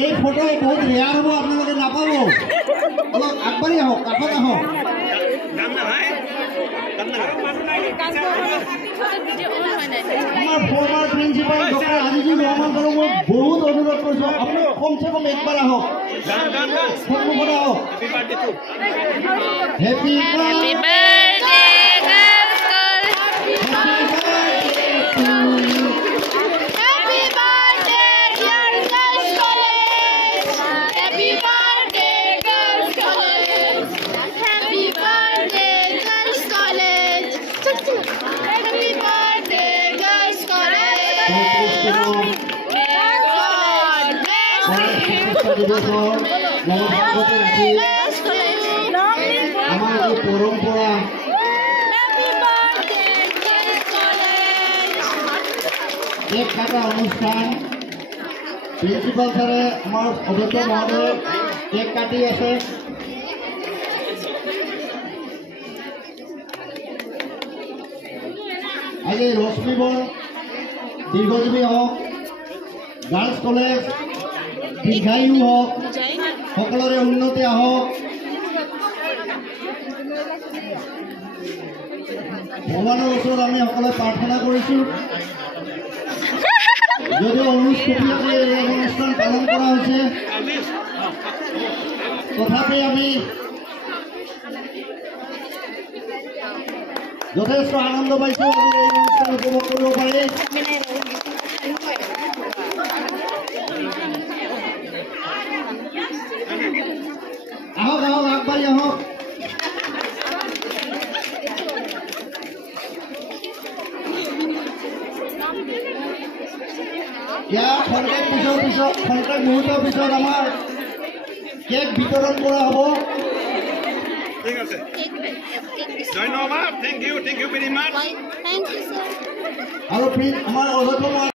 এই ফটো বহুত ৰেয়াৰ হ'ব, আপোনালোকে নাপাব। অলপ আগবাঢ়ি আহক, কাষত আহক। আমাৰ former principal doctor Azizur Rahman ছাৰক মই বহুত অনুৰোধ কৰিছোঁ, আপুনি কমচে কম একবাৰ আহক, সন্মুখত আহক। হেপী বাৰ্থডে আমাৰ এই পৰম্পৰা কেক কাটা অনুষ্ঠান প্ৰিন্সিপাল ছাৰে আমাৰ অধ্যক্ষ মহোদয় কেক কাটি আছে। আজি ৰশ্মিবৰ দীৰ্ঘজীৱী হওক, গাৰ্লছ কলেজ দীৰ্ঘায়ু হওক, সকলোৰে উন্নতি আহক। ভগৱানৰ ওচৰত আমি সকলোৱে প্ৰাৰ্থনা কৰিছোঁ। যদিও অনুষ্ঠুপীয়াকৈ এই অনুষ্ঠান পালন কৰা হৈছে, তথাপি আমি যথেষ্ট আনন্দ পাইছোঁ আজি এই অনুষ্ঠান উপভোগ কৰিব পাৰি। আহক আহক, আগবাঢ়ি আহক। ইয়াৰ খন্তেক মুহূৰ্তৰ পিছত আমাৰ কেক বিতৰণ কৰা হ'ব। ঠিক আছে, ধন্যবাদ, থেংক ইউ ভেৰি মাছ। আৰু আমাৰ অধ্যক্ষ